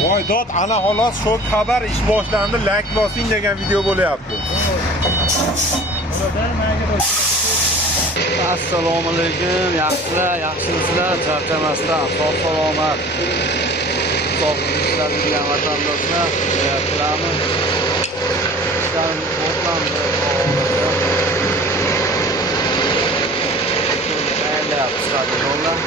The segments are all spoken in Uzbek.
Voydod, ana xolos shu xabar ish boshlandi, like bosing degan video bo'lyapti. Assalomu alaykum, yaxshilar, yaxshimisizlar, charchamasdan, sog' salomat. Sog' ishlaydigan vatandoshlar, yaxshilarmi? Ishlar boshlandi. Stadionlar.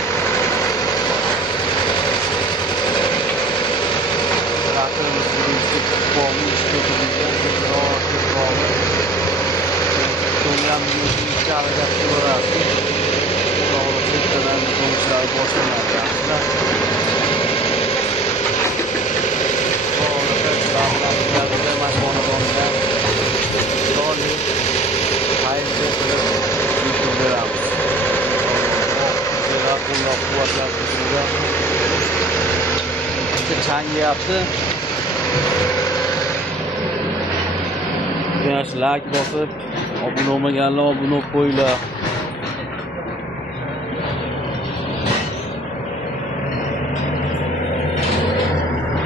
Chang yaptı. Biraz like basıp abone olmaganlar abone olup qo'yinglar.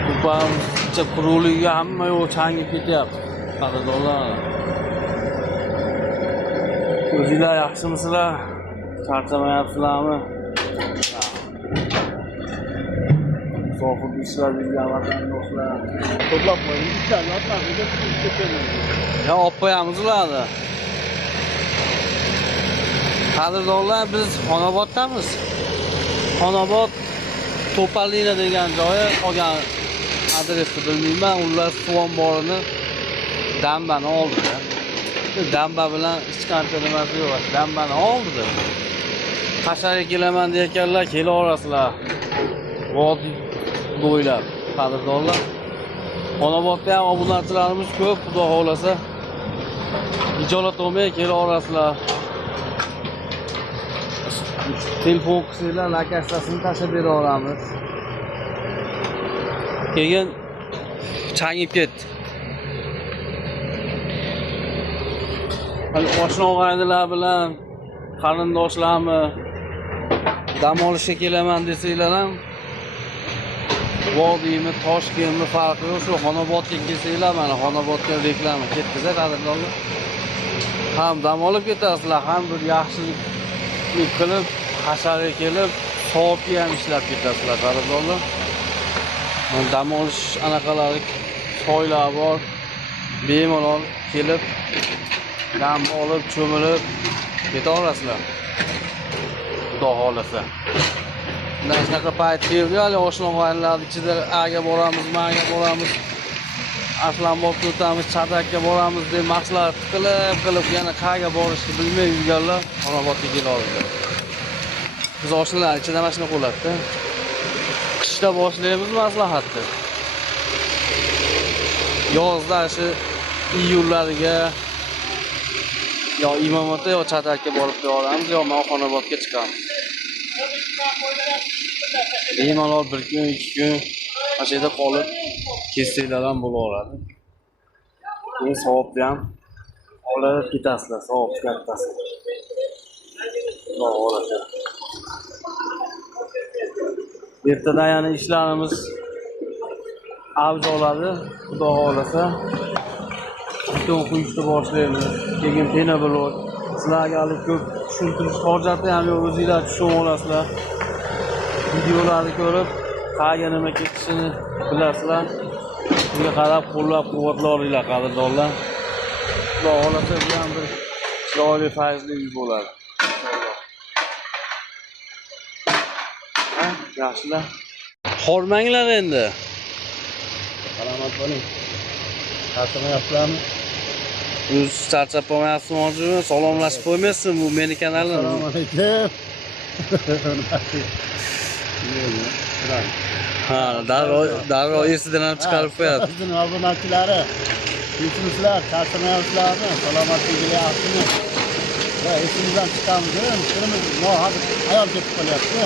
Kupam kuruluga hamma yo'q changib ketyapti. Qadrdonlar. O'zinglar yaxshimisizlar? Charchamayapsizlarmi? So'xib ishlar bilgan vatandoshlar. To'plab qo'ying, ishlarni otlarga ketamiz. Ya olib qo'yamiz ularni. Qadrdonlar, biz Xonobodamiz. Xonobod To'palina degan joyi qolgan adresni bilmayman. Ular suv omborini dambani oldida. Damba bilan hech qancha nimasi yo'q. Dambani oldida. Qashqarga kelaman deyotganlar, kela olasizlar. Vodiy bo'ylab qadrdonlar. Xonobodda ham obunachilarimiz ko'p, xudo xohlasa. Ijolat olmay kela olasizlar. Telefon qilsanglar, lokatsiyasini tashlab bera olamiz. Keyin changib ketdi. Hali oshna-og'aynilar bilan qarindoshlarmi dam olishga kelaman desanglar ham Vodiymi, Toshkentmi farqi yo'q. Shu Xonobodga kelsanglar, mana Xonobodga reklama ketdi-da qadrdonlar. Ham dam olib ketasizlar, ham bir yaxshilik qilib, Qashqarga kelib, soatga ham ishlab ketasizlar qadrdonlar. Dam olish anaqalari soylar bor. Bemalol kelib, dam olib, cho'milib keta olasizlar. Xudo xohlasa. Shunaqa payt keldi, hali oshna-og'aynilar ichida Aga boramiz, Maga boramiz. Aslanbobga o'tamiz, Chadakka boramiz deb maslahat qilib yana qayerga borishni bilmay yurganlar Xonobodga kela oldilar. Biz oshnalar ichida mana shunaqa bo'ladi-da. Qishda boshlaymiz maslahatni. Yozda shu iyullariga yo Imomotda yo Chadakka borib qo'yamiz, yo Xonobodga chiqamiz. Bemalol bir kun, 2 kun mana shu yerda qolib kessanglar ham bo'laveradi. Keyin savobni ham olib ketasizlar, savob kattasi. Xudo xohlasa. Ertadan yana ishlarimiz avj oladi, xudo xohlasa. Beton quyishni boshlaymiz. Keyin pena bo'ladi. Sizlarga hali ko'p tushuntirish hojati ham yo'q, o'zinglar tushunib olasizlar. videolarni ko'rib, qayerga nima ketishini bilasizlar. Shunga qarab qo'llab-quvvatlay olinglar, qadrdonlar. Xudo xolasa bu ham bir chiroyli fayzli uy bo'ladi. Ha, yaxshilar. Hormanglar endi. Salomat bo'ling. Charchamayapsizlarmi? O'z charchab qolmayapsizmi hozir? Salomlashib qo'ymaysiz bu meni kanalim. Assalomu alaykum. Ha, darrov esidan ham chiqarib qo'yadi. Sizning obunachilari, yurtdoshlar, charchamayapsizlarmi? Salomatligiga yaxshimi? Va esimizdan chiqamiz. Kunimiz nohaq ayol ketib qolyapti.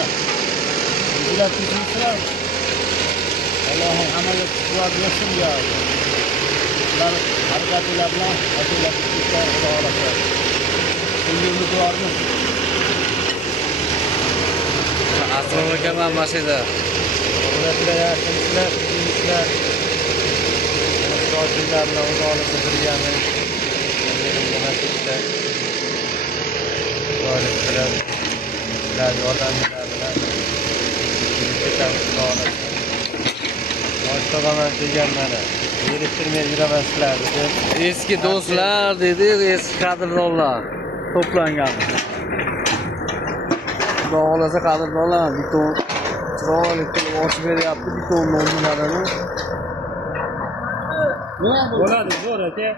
Sizlar tushunibsizlar. Allohim hammaga quvvat bersin ya. Sizlar harakatlar bilan ajralib ketishlar Xudo xolasa. Ko'ngilni duormiz. Asror aka ham mashina. Hurmatli yaxshiliklar, sizlar yoshlar bilan Xudo xolasa birgamiz. Yana ketdi. Yo'lik bilan sizlar yordaminglar bilan ketamiz Xudo xolasa. Boshqaman degan mana. Yurishtirmay yuraman sizlarni deb. Eski do'stlar dedi, eski qadrdonlar to'plangan. Xudo xolasa qadrdonlar biton chiroyli qilib ochib beryapti biton nomlarini. Bo'ladi, zo'r aka.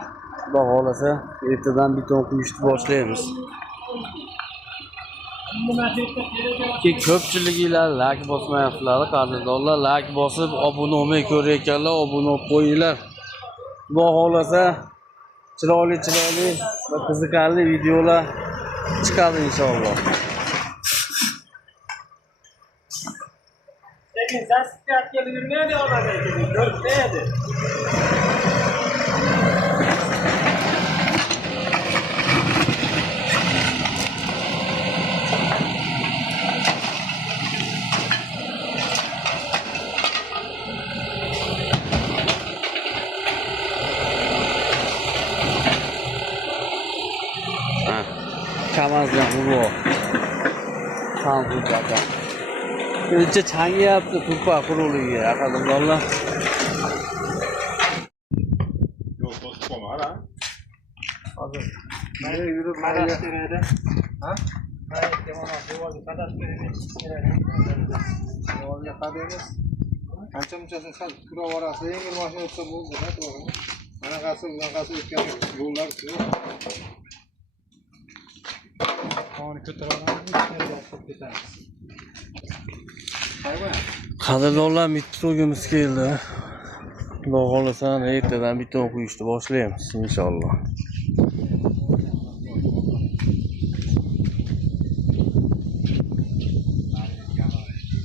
Xudo xolasa ertadan biton quyishni boshlaymiz. Ko'pchiliklar like bosmayapsizlar, qadrdonlar. Like bosib, obuna olmay ko'rayotganlar, obuna olib qo'yinglar. Xudo xolasa chiroyli va qiziqarli videolar chiqadi inshaalloh. Lekin zaskatga yurmaydi olmagan ekan, ko'rmaydi. Kamazdan urib. Sanqul jaka. Kecha changyapti turpa quruliga, qadrdonlar. Yo'q, to'sib qolmadi, ha? Hozir Nega yurib qarash kerak. Ha? Hayotga mana devorga qadash kerak. Devorga qadaymiz. Qancha-munchasini sal turib orasida yengil mashina o'tsa bo'ldi-da, to'g'rimi? Bunaqasi o'tgan yo'llar yo'q. Qoni ko'taramiz, bosib ketamiz. Qadrdonlar mitrogimiz keldi. Xudo xolasa ertadan biton quyishni boshlaymiz inshaalloh.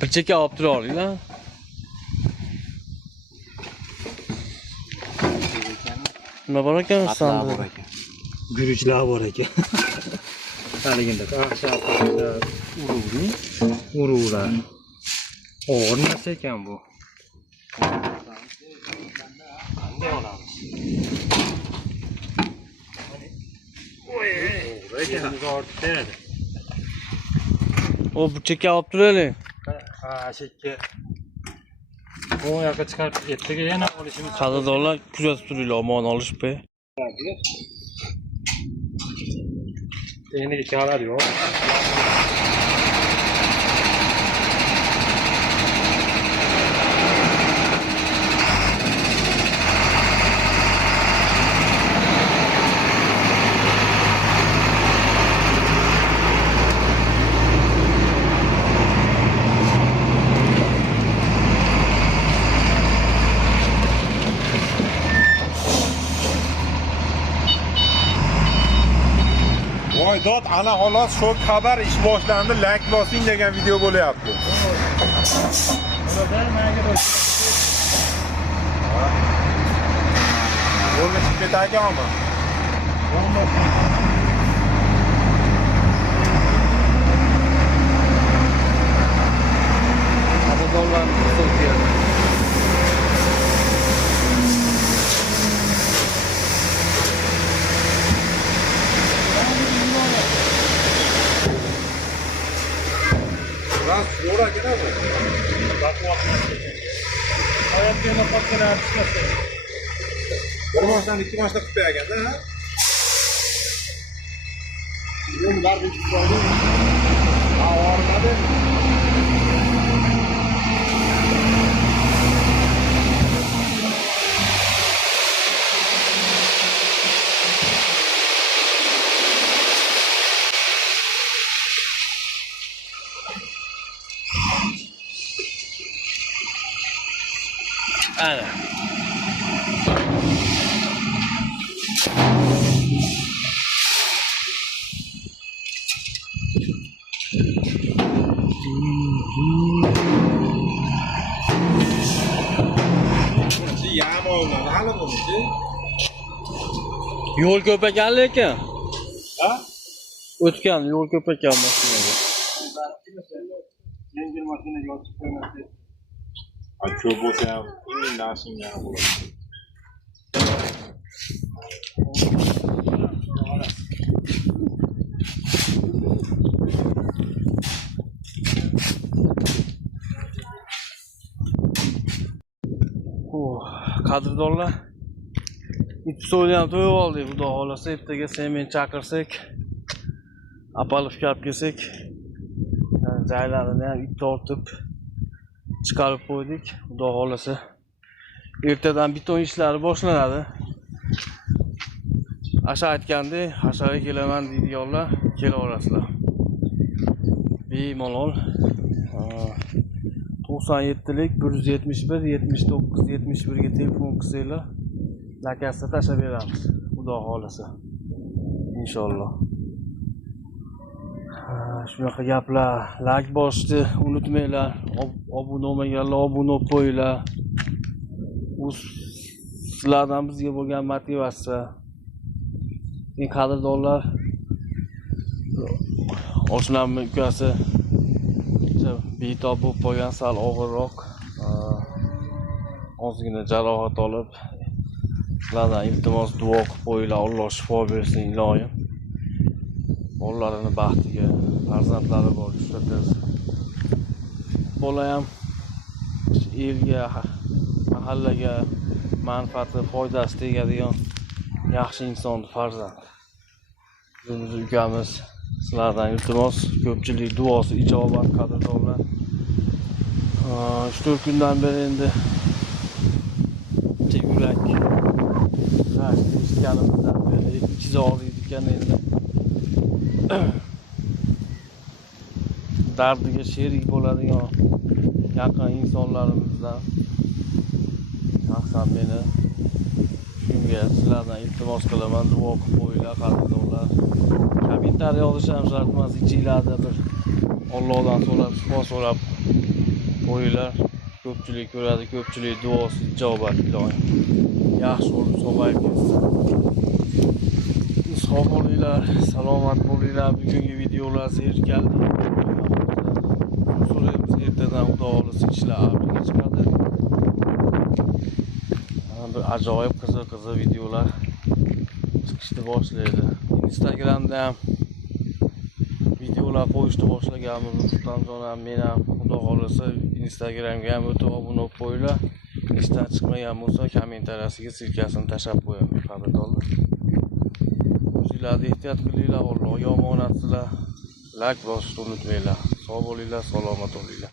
Bir cheka olib tura olinglar. Nima bor ekan sandiqda? Guruchlar bor ekan. Haligida ahshab uruvlar. Og'ir narsa ekan bu. Qanday olamiz? Ortda. O bir cheka olib turaylik. Ha, shekka. Bu yoqqa chiqarib ertaga yana olishimiz. Qadrdonlar kuzatib turinglar, omon olishib. Endi kaladi yo'q. Voy dod, ana xolos shu xabar ish boshlandi, like bosing degan video bo'lyapti. Yo'lga chiqib ketaganmi? Qadrdonlar qiziq keldi. Biraz zo'r ekan. yana qotganlar chiqmasdi. Bir mashdan ikki mashda qilib qo'yaganda, ha? Yo'q, baribir chiqib qoldi. Ha, o'rnadi. Ana. Bunisi yam olinadi, hali bunisi. Yo'l ko'p ekan lekin. Ha? O'tgan yo'l ko'p ekan mashinaga. Yengil mashinaga ochib qo'ymasdi. Ko'p bo'lsa ham nashingan bo'ladi. Qadrdonlar, ipsovni ham to'yib oldik. Xudo xolasa ertaga semen chaqirsak, apalovka olib kelsak, joylarini ham ip tortib chiqarib qo'ydik. Xudo xolasa ertadan beton ishlari boshlanadi. Asha aytgandek, hasharaga kelaman deydiganlar kelaverasizlar. Bemalol 97lik 171 79 71 ga telefon qilsanglar, zakasda tashlab beramiz. Xudo xolasa. Inshaalloh. Shunaqa gaplar. Like bosishni unutmanglar. Obuna bo'lmaganlar obuna bo'lib qo'yinglar. Bu sizlardan bizga bo'lgan motivatsiya. Qadrdonlar, oshnamning ukasi betob bo'lib qolgan, sal og'irroq, ozgina jarohat olib, sizlardan iltimos duo qilib qo'yinglar, Alloh shifo bersin iloyim. Bolalarini baxtiga, farzandlari bor, juda bola ham elga, mahallaga manfaati, foydasi tegadigan yaxshi inson farzand. Bizning ukamiz, sizlardan iltimos, ko'pchilik duosi ijobat qadrdonlar. 3-4 kundan beri endi yurak eshitganimizdan beri ichiz og'riydi ekan endi. Dardiga sherik bo'ladigan yaqin insonlarimizdan shaxsan meni shunga sizlardan iltimos qilaman, duo qilib qo'yinglar qadrdonlar. Kommentariy yozish ham shart emas, ichinglarda bir Allohdan so'rab, shifo so'rab qo'yinglar. Ko'pchilik ko'radi, ko'pchilik duosi ijobat iloyim. Yaxshi bo'lib sog'ayib ketsin. Sog' bo'linglar, salomat bo'linglar. Bugungi videolar zerikarli. So'raymiz ertadan Xudo xolasa ishlar avjiga chiqadi. Bir ajoyib qiziq videolar chiqishni boshlaydi. Instagramda ham videolar qo'yishni boshlaganmiz. Sultonjon ham, men ham Xudo xolasa Instagramga ham o'tib obuna bo'lib qo'yinglar. Ishdan chiqmagan bo'lsa, kommentariyasiga silkasini tashlab qo'yaman, qadrdonlar. O'zinglarni ehtiyot qilinglar, Allohga omonatsizlar. Like bosishni unutmanglar. Sog' bo'linglar, salomat bo'linglar.